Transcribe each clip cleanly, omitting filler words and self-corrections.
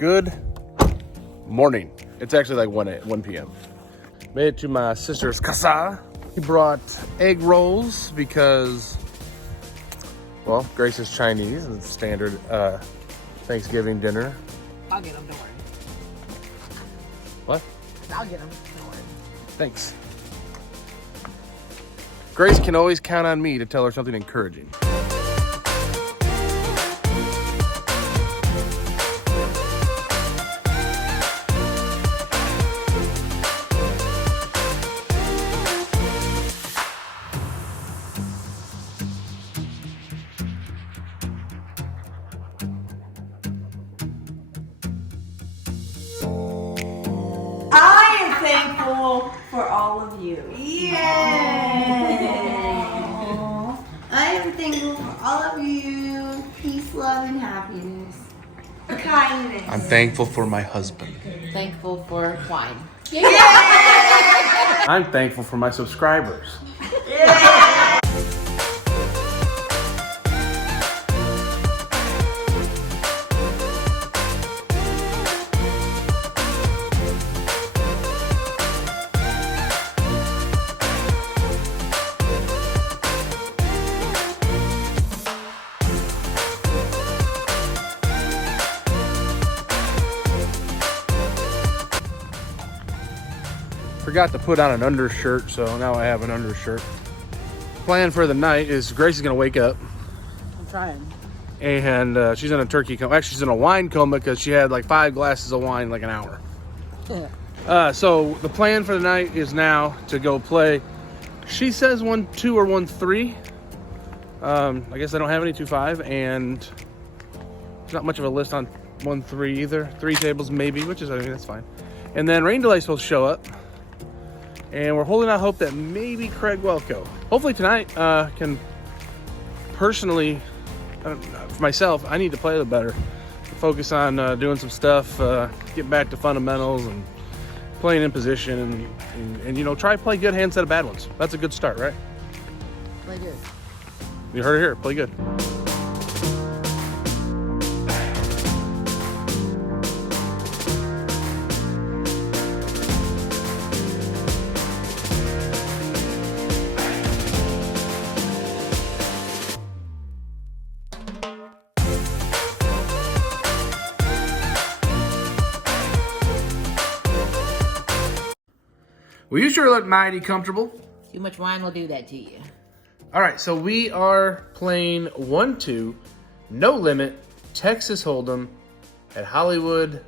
Good morning. It's actually like 1 p.m. Made it to my sister's casa. He brought egg rolls because, well, Grace is Chinese and it's standard Thanksgiving dinner. I'll get them, don't worry. What? I'll get them, don't worry. Thanks. Grace can always count on me to tell her something encouraging. I am thankful for all of you. Yay! I am thankful for all of you. Peace, love, and happiness. Kindness. I'm thankful for my husband. Thankful for wine. I'm thankful for my subscribers. Forgot to put on an undershirt, so now I have an undershirt. Plan for the night is Grace is gonna wake up I'm trying. and she's in a turkey coma. Actually, she's in a wine coma because she had like 5 glasses of wine in like an hour. So the plan for the night is now to go play. She says 1-2 or 1-3. I guess I don't have any 2-5, and there's not much of a list on 1-3 either. 3 tables maybe, which is, I mean, that's fine. And then Rain Delight's supposed to show up. And we're holding out hope that maybe Craig Welko, hopefully tonight, can personally, for myself, I need to play a little better. Focus on doing some stuff, get back to fundamentals and playing in position and you know, try to play good hands instead of bad ones. That's a good start, right? Play good. You heard it here, play good. Well, you sure look mighty comfortable. Too much wine will do that to you. All right, so we are playing 1-2, no limit, Texas Hold'em at Hollywood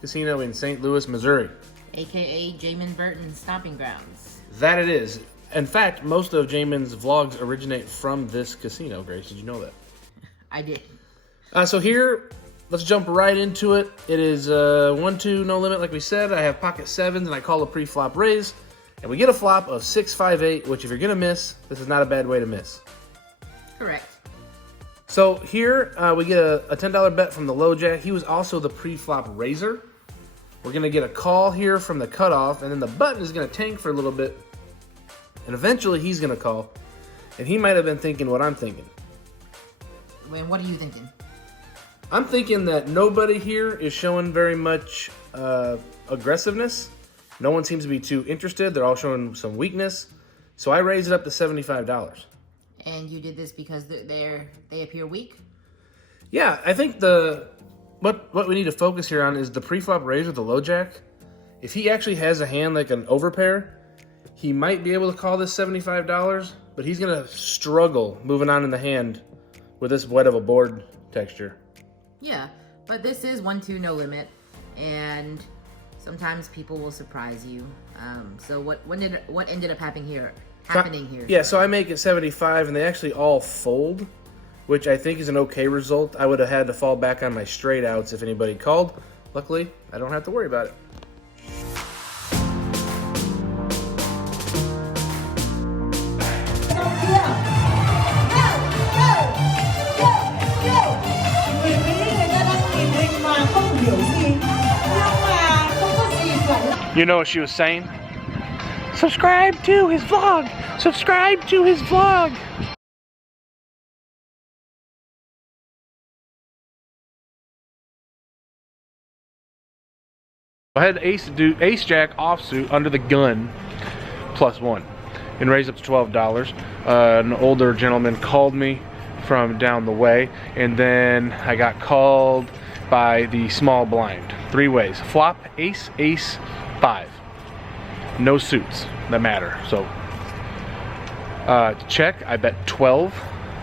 Casino in St. Louis, Missouri. AKA Jamin Burton's stomping grounds. That it is. In fact, most of Jamin's vlogs originate from this casino, Grace. Did you know that? I did. So here, let's jump right into it. It is 1-2, no limit, like we said. I have pocket 7s, and I call a pre-flop raise. And we get a flop of 6-5-8, which if you're going to miss, this is not a bad way to miss. Correct. So here, we get a $10 bet from the lojak. He was also the pre-flop raiser. We're going to get a call here from the cutoff, and then the button is going to tank for a little bit. And eventually, he's going to call. And he might have been thinking what I'm thinking. Wait, what are you thinking? I'm thinking that nobody here is showing very much aggressiveness. No one seems to be too interested. They're all showing some weakness. So I raised it up to $75. And you did this because they appear weak? Yeah, I think what we need to focus here on is the pre-flop raise with the lojak. If he actually has a hand like an overpair, he might be able to call this $75, but he's going to struggle moving on in the hand with this wet of a board texture. Yeah, but this is 1-2 no limit, and sometimes people will surprise you. So what ended up happening here? Yeah, so I make it 75, and they actually all fold, which I think is an okay result. I would have had to fall back on my straight outs if anybody called. Luckily, I don't have to worry about it. You know what she was saying? Subscribe to his vlog! Subscribe to his vlog! I had ace jack offsuit under the gun +1 and raised up to $12. An older gentleman called me from down the way, and then I got called by the small blind. 3 ways: flop, ace, ace, 5. No suits that matter. So check, I bet 12.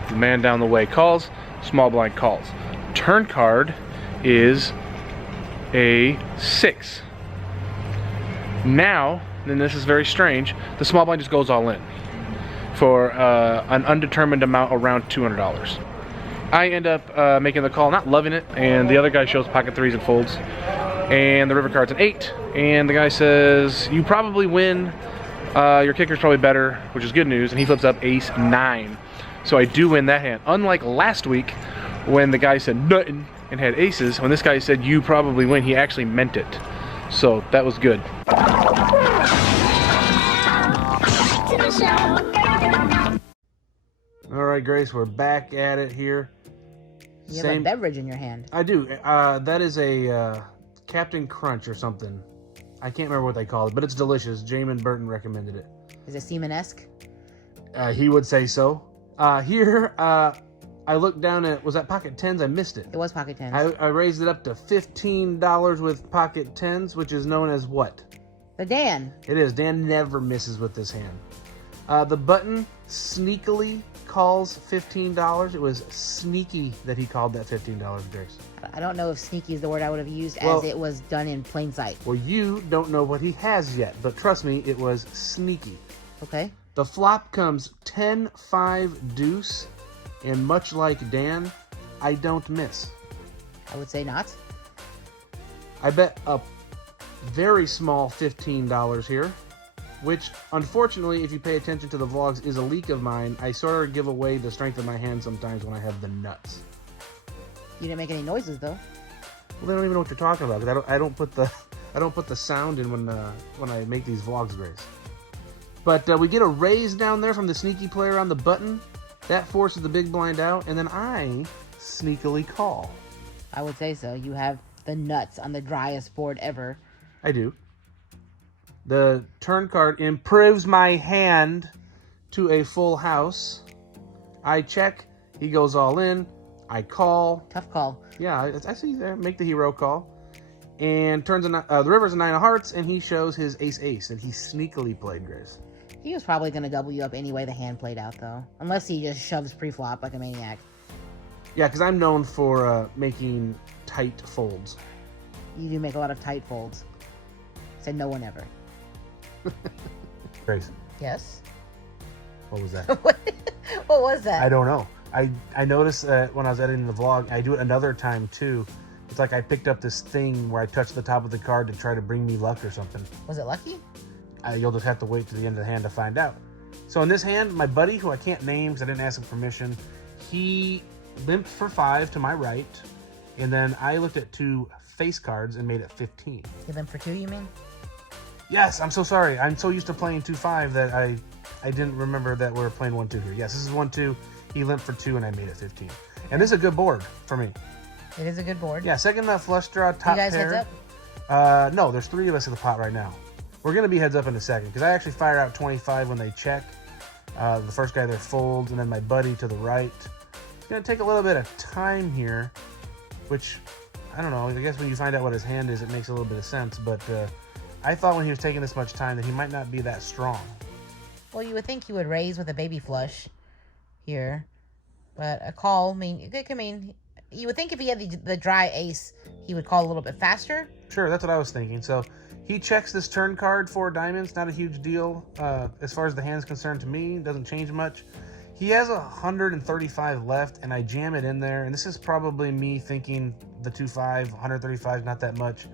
The man down the way calls, small blind calls. Turn card is a 6. Now, and this is very strange, the small blind just goes all in for an undetermined amount around $200. I end up making the call, not loving it, and the other guy shows pocket 3s and folds, and the river card's an 8, and the guy says, you probably win, your kicker's probably better, which is good news, and he flips up ace 9. So I do win that hand. Unlike last week, when the guy said nothing and had aces, when this guy said you probably win, he actually meant it. So that was good. All right, Grace, we're back at it here. You have a beverage in your hand. I do. That is a Captain Crunch or something. I can't remember what they call it, but it's delicious. Jamin Burton recommended it. Is it semen-esque? He would say so. Here, I looked down at, was that pocket 10s? I missed it. It was pocket 10s. I raised it up to $15 with pocket 10s, which is known as what? The Dan. It is. Dan never misses with this hand. The button sneakily calls $15. It was sneaky that he called that $15, Grace. I don't know if sneaky is the word I would have used, Well, as it was done in plain sight. Well, you don't know what he has yet, but trust me, it was sneaky. Okay. The flop comes 10-5 deuce, and much like Dan, I don't miss. I would say not. I bet a very small $15 here, which, unfortunately, if you pay attention to the vlogs, is a leak of mine. I sort of give away the strength of my hand sometimes when I have the nuts. You didn't make any noises, though. Well, they don't even know what you're talking about, because I don't put the sound in when I make these vlogs, Grace. But we get a raise down there from the sneaky player on the button. That forces the big blind out, and then I sneakily call. I would say so. You have the nuts on the driest board ever. I do. The turn card improves my hand to a full house. I check. He goes all in. I call. Tough call. Yeah, I see that. Make the hero call. And turns the river's a 9 of hearts, and he shows his ace-ace, and he sneakily played, Grace. He was probably going to double you up anyway the hand played out, though. Unless he just shoves pre-flop like a maniac. Yeah, because I'm known for making tight folds. You do make a lot of tight folds. Said no one ever. Grace, Yes? what was that? What was that? I don't know. I noticed when I was editing the vlog, I do it another time too. It's like I picked up this thing where I touched the top of the card to try to bring me luck or something. Was it lucky? You'll just have to wait to the end of the hand to find out. So in this hand, my buddy, who I can't name because I didn't ask him permission, he limped for 5 to my right, and then I looked at 2 face cards and made it 15. You limped for 2, you mean? Yes, I'm so sorry. I'm so used to playing 2-5 that I didn't remember that we're playing 1-2 here. Yes, this is 1-2. He limped for 2 and I made it 15. And this is a good board for me. It is a good board. Yeah, second flush draw, top you guys pair. heads up? No, there's 3 of us in the pot right now. We're going to be heads up in a second because I actually fire out 25 when they check. The first guy there folds, and then my buddy to the right. It's going to take a little bit of time here, which, I don't know, I guess when you find out what his hand is, it makes a little bit of sense. But I thought when he was taking this much time that he might not be that strong. Well, you would think he would raise with a baby flush here. But a call, you would think if he had the dry ace, he would call a little bit faster. Sure, that's what I was thinking. So he checks this turn card, 4 diamonds, not a huge deal. As far as the hand's concerned to me, doesn't change much. He has 135 left, and I jam it in there. And this is probably me thinking the 2-5, 135 is not that much.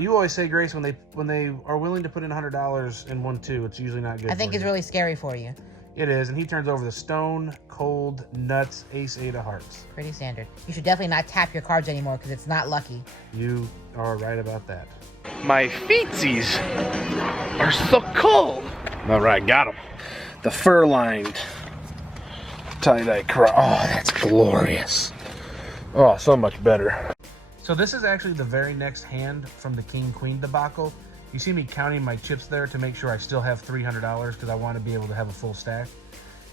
You always say, Grace, when they are willing to put in $100 in 1-2, it's usually not good. I think it's really scary for you. It is, and he turns over the stone, cold, nuts, ace-8 of hearts. Pretty standard. You should definitely not tap your cards anymore because it's not lucky. You are right about that. My feetsies are so cold. All right, got them. The fur-lined tie-dye cross. Oh, that's glorious. Oh, so much better. So this is actually the very next hand from the king-queen debacle. You see me counting my chips there to make sure I still have $300 because I want to be able to have a full stack.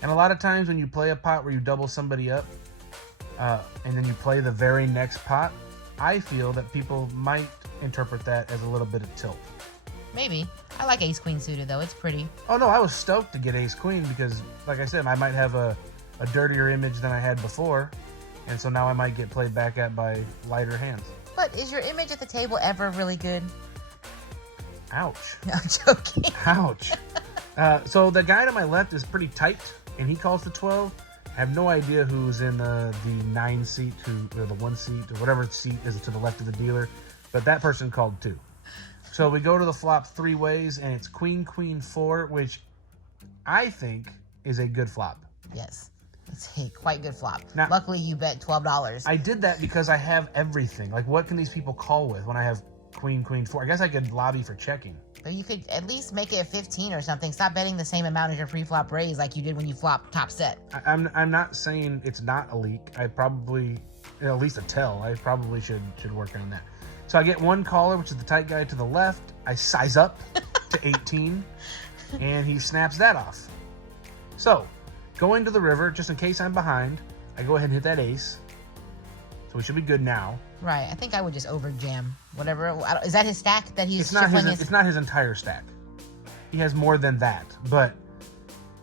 And a lot of times when you play a pot where you double somebody up, and then you play the very next pot, I feel that people might interpret that as a little bit of tilt. Maybe. I like ace queen suited though. It's pretty. Oh no, I was stoked to get ace queen because, like I said, I might have a dirtier image than I had before, and so now I might get played back at by lighter hands. But is your image at the table ever really good? Ouch. No, I'm joking. Ouch. So the guy to my left is pretty tight, and he calls the 12. I have no idea who's in the 9 seat, or the 1 seat, or whatever seat is to the left of the dealer, but that person called 2. So we go to the flop 3 ways, and it's queen, queen, 4, which I think is a good flop. Yes. It's a quite good flop. Now, luckily, you bet $12. I did that because I have everything. Like, what can these people call with when I have queen, queen, 4? I guess I could lobby for checking. But you could at least make it a 15 or something. Stop betting the same amount as your pre-flop raise like you did when you flopped top set. I'm not saying it's not a leak. I probably, at least a tell. I probably should work on that. So I get one caller, which is the tight guy to the left. I size up to 18, and he snaps that off. So, going to the river, just in case I'm behind, I go ahead and hit that ace. So we should be good now. Right. I think I would just over jam whatever. Is that his stack that he's It's not his. his... It's not his entire stack. He has more than that, but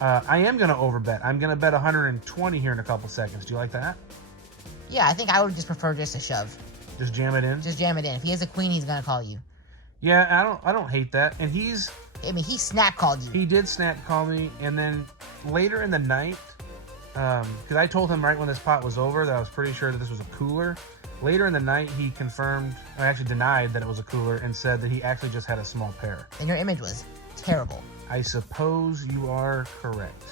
I am going to overbet. I'm going to bet 120 here in a couple seconds. Do you like that? Yeah, I think I would just prefer just a shove. Just jam it in. Just jam it in. If he has a queen, he's gonna call you. Yeah, I don't hate that. And he snap called you. He did snap call me, and then later in the night, because I told him right when this pot was over that I was pretty sure that this was a cooler. Later in the night, he confirmed, or actually denied that it was a cooler, and said that he actually just had a small pair. And your image was terrible. I suppose you are correct.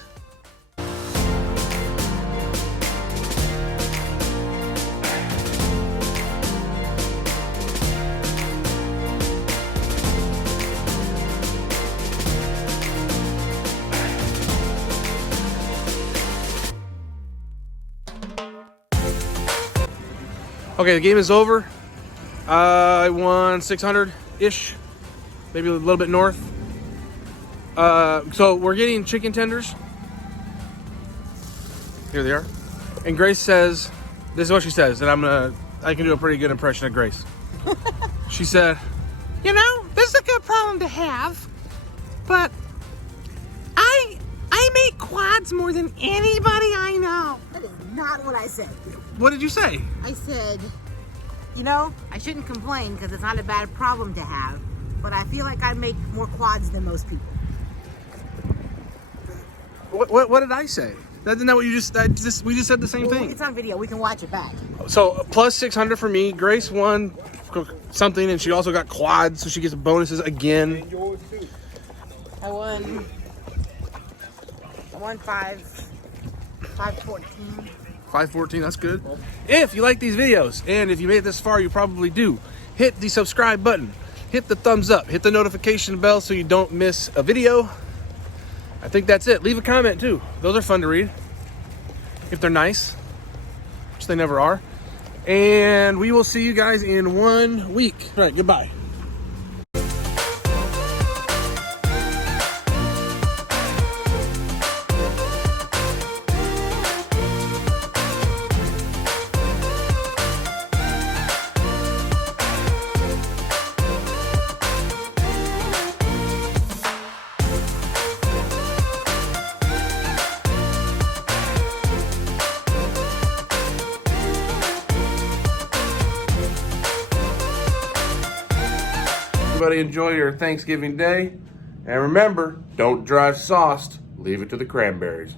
Okay, the game is over. I won 600-ish, maybe a little bit north. So we're getting chicken tenders. Here they are. And Grace says, this is what she says, and I can do a pretty good impression of Grace. She said, you know, this is a good problem to have, but I make quads more than anybody I know. That is not what I said. what did you say? I said, you know, I shouldn't complain because it's not a bad problem to have, but I feel like I make more quads than most people. What did I say? Isn't that what you just, we just said the same thing. It's on video. We can watch it back. So plus 600 for me. Grace won something, and she also got quads, so she gets bonuses again. I won 514. 514, that's good. If you like these videos, and if you made it this far, you probably do, hit the subscribe button, hit the thumbs up, hit the notification bell so you don't miss a video. I think that's it. Leave a comment too. Those are fun to read, if they're nice, which they never are. And we will see you guys in 1 week. All right, goodbye. Everybody enjoy your Thanksgiving day. And remember, don't drive sauced. Leave it to the cranberries.